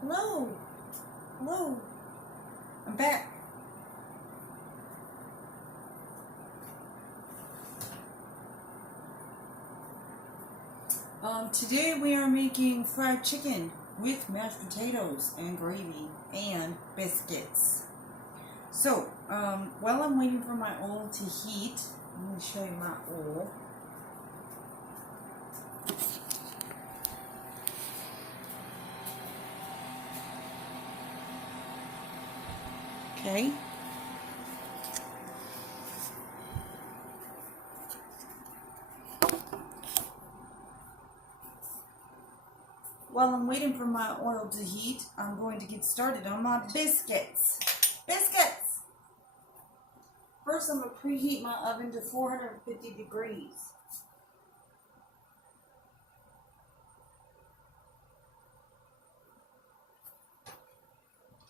Hello. Hello. I'm back. Today we are making fried chicken with mashed potatoes and gravy and biscuits. So, while I'm waiting for my oil to heat, let me show you my oil. Okay. While I'm waiting for my oil to heat, I'm going to get started on my biscuits. Biscuits! First, I'm going to preheat my oven to 450 degrees.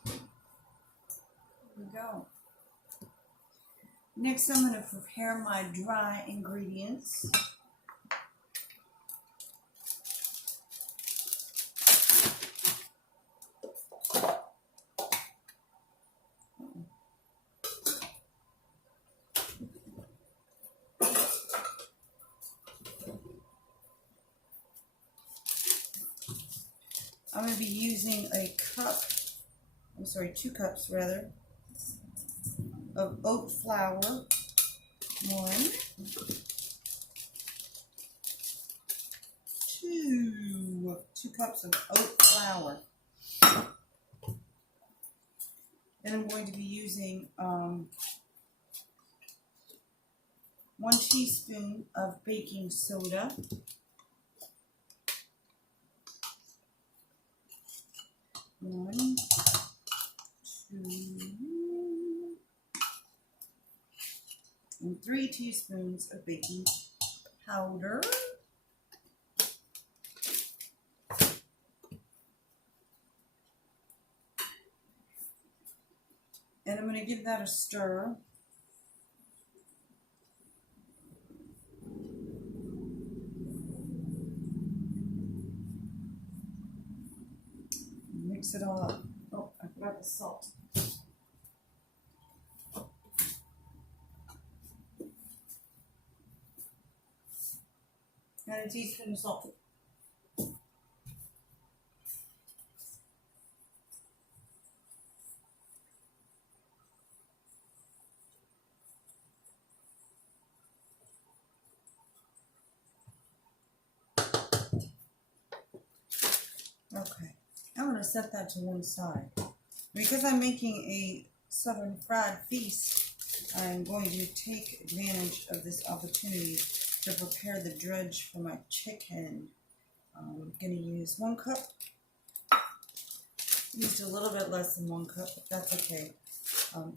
There we go. Next, I'm going to prepare my dry ingredients. I'm going to be using two cups rather, of oat flour. One, two cups of oat flour. Then I'm going to be using 1 teaspoon of baking soda. 1, 2, and 3 teaspoons of baking powder. And I'm going to give that a stir. Mix it all up. Oh, I forgot the salt. And a teaspoon of salt. Okay, I'm going to set that to one side. Because I'm making a southern fried feast, I'm going to take advantage of this opportunity to prepare the dredge for my chicken. I'm going to use 1 cup. Used a little bit less than 1 cup, but that's okay.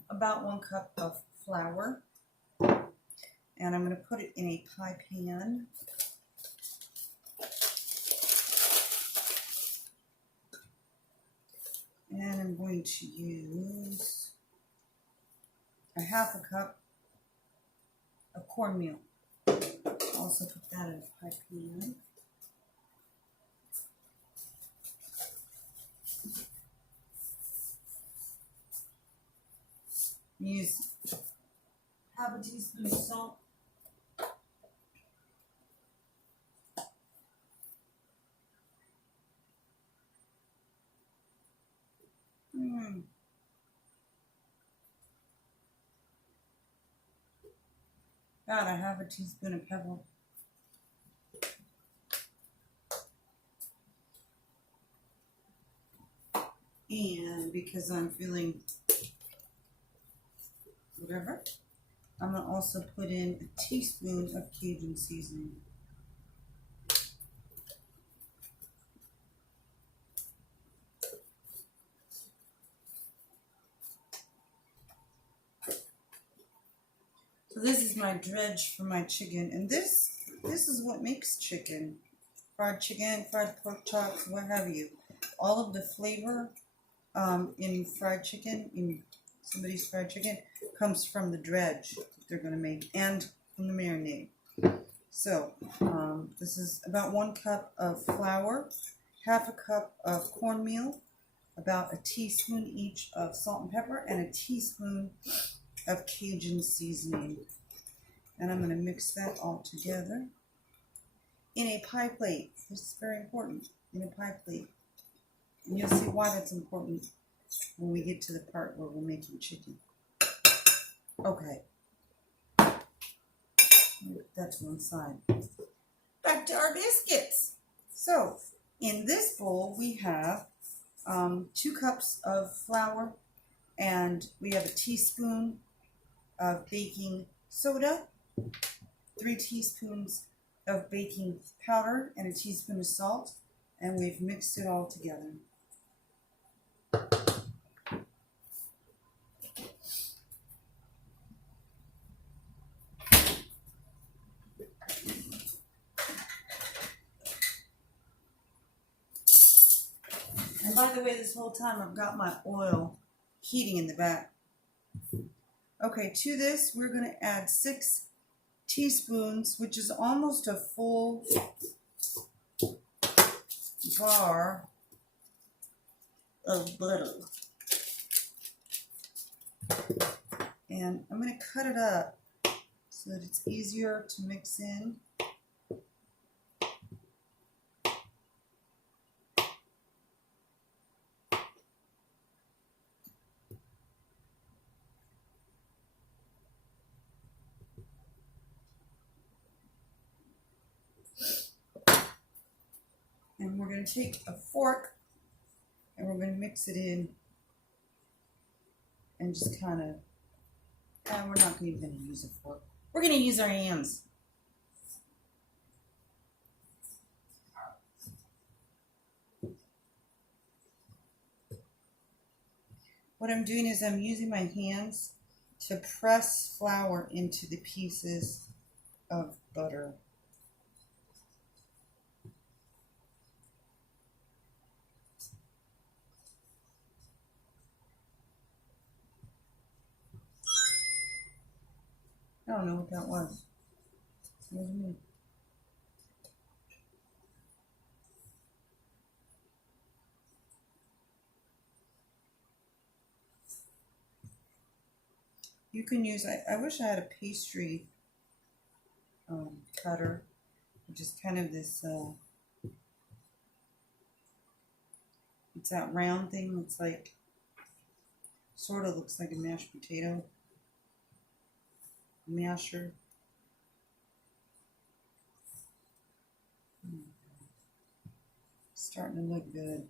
About 1 cup of flour. And I'm going to put it in a pie pan. And I'm going to use a 1/2 cup of cornmeal. Also put that in a pie pan. Use 1/2 teaspoon of salt. About 1/2 teaspoon of pepper. And because I'm feeling whatever, I'm going to also put in a teaspoon of Cajun seasoning. So this is my dredge for my chicken, and this is what makes chicken. Fried chicken, fried pork chops, what have you. All of the flavor in fried chicken, in somebody's fried chicken, comes from the dredge that they're going to make and from the marinade. So this is about 1 cup of flour, 1/2 cup of cornmeal, about a teaspoon each of salt and pepper and a teaspoon of Cajun seasoning. And I'm going to mix that all together in a pie plate. This is very important, in a pie plate. And you'll see why that's important when we get to the part where we're making chicken. Okay. That's one side. Back to our biscuits. So, in this bowl, we have 2 cups of flour, and we have a teaspoon of baking soda, 3 teaspoons of baking powder, and a teaspoon of salt, and we've mixed it all together. And by the way, this whole time I've got my oil heating in the back. Okay, to this we're going to add 6 teaspoons, which is almost a full bar of butter. And I'm going to cut it up so that it's easier to mix in. And we're going to take a fork and we're going to mix it in and just kind of, we're not even going to use a fork. We're going to use our hands. What I'm doing is I'm using my hands to press flour into the pieces of butter. I don't know what that was. It was me. You can use, I wish I had a pastry cutter, which is kind of this, it's that round thing that's like, sort of looks like a mashed potato masher. Starting to look good.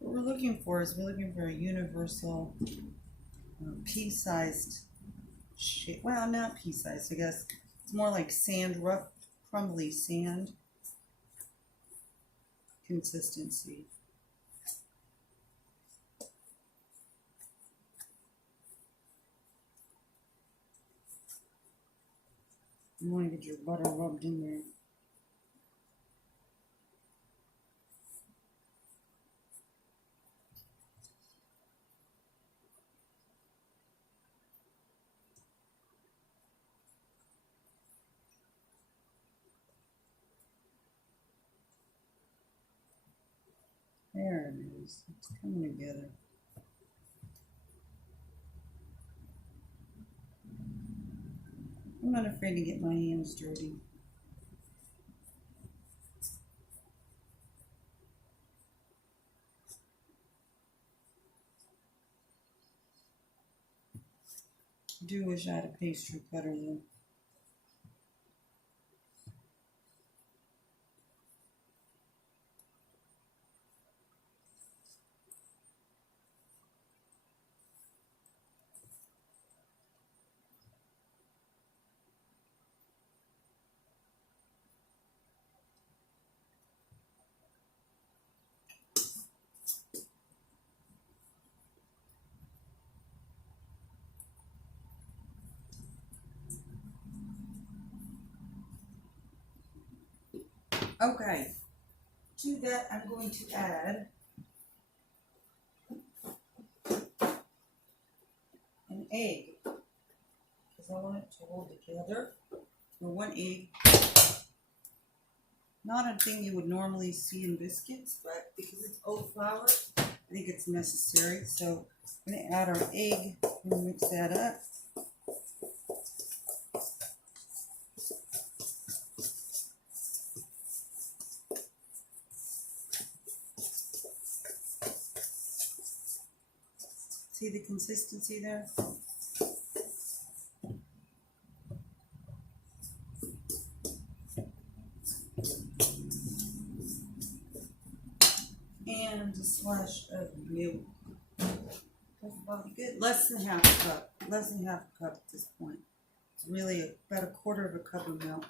What we're looking for is we're looking for a universal pea-sized shape. Well, not pea-sized, I guess. It's more like sand, rough, crumbly sand consistency. You want to get your butter rubbed in there. There it is. It's coming together. I'm not afraid to get my hands dirty. I do wish I had a pastry cutter though. Okay, to that I'm going to add an egg because I want it to hold together. So 1 egg. Not a thing you would normally see in biscuits, but because it's oat flour, I think it's necessary. So I'm going to add our egg and mix that up. See the consistency there? And a splash of milk. That's about good. Less than half a cup. Less than half a cup at this point. It's really about a quarter of a cup of milk.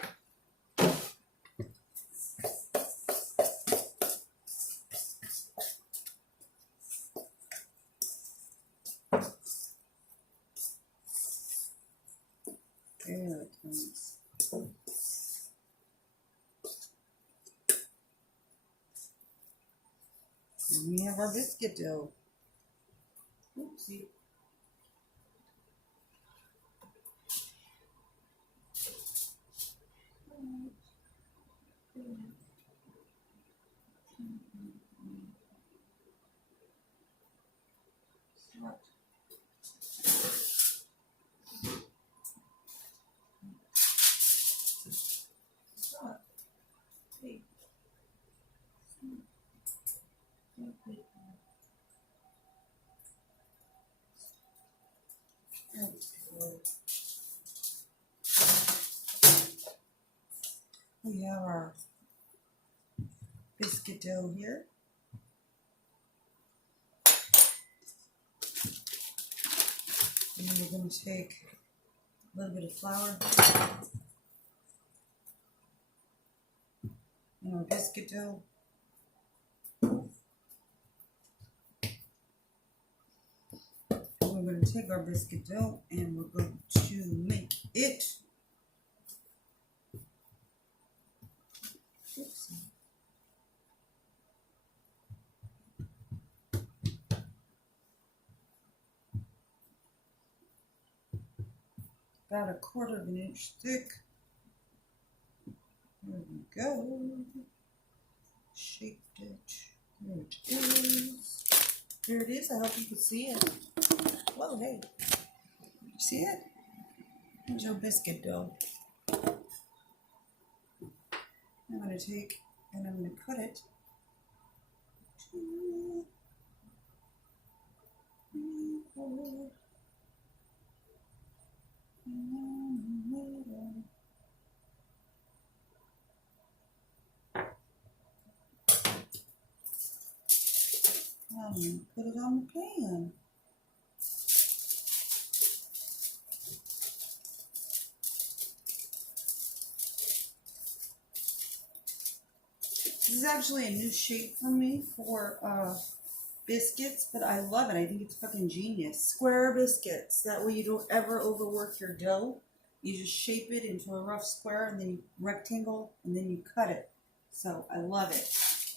There it comes. And we have our biscuit dough. Oopsie. We have our biscuit dough here. And then we're going to take a little bit of flour and our biscuit dough. We're going to take our biscuit dough and we're going to make it. Oops. About a quarter of an inch thick. There we go. Shaped it. There it is. There it is. I hope you can see it. Whoa, hey. See it? Here's your biscuit dough. I'm going to take and I'm going to cut it. 2, 3, 4. Put it on the pan. This is actually a new shape for me for biscuits, but I love it. I think it's fucking genius. Square biscuits. That way you don't ever overwork your dough. You just shape it into a rough square and then you rectangle and then you cut it. So I love it.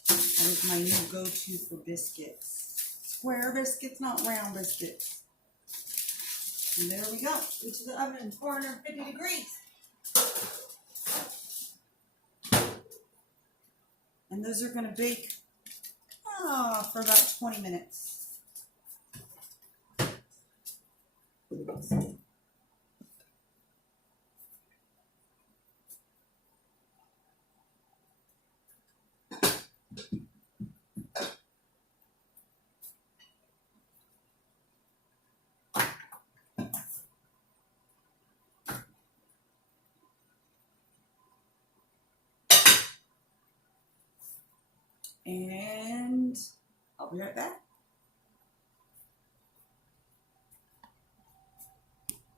That is my new go-to for biscuits. Square biscuits, not round biscuits. And there we go. Into the oven, 450 degrees. And those are going to bake for about 20 minutes. And I'll be right back.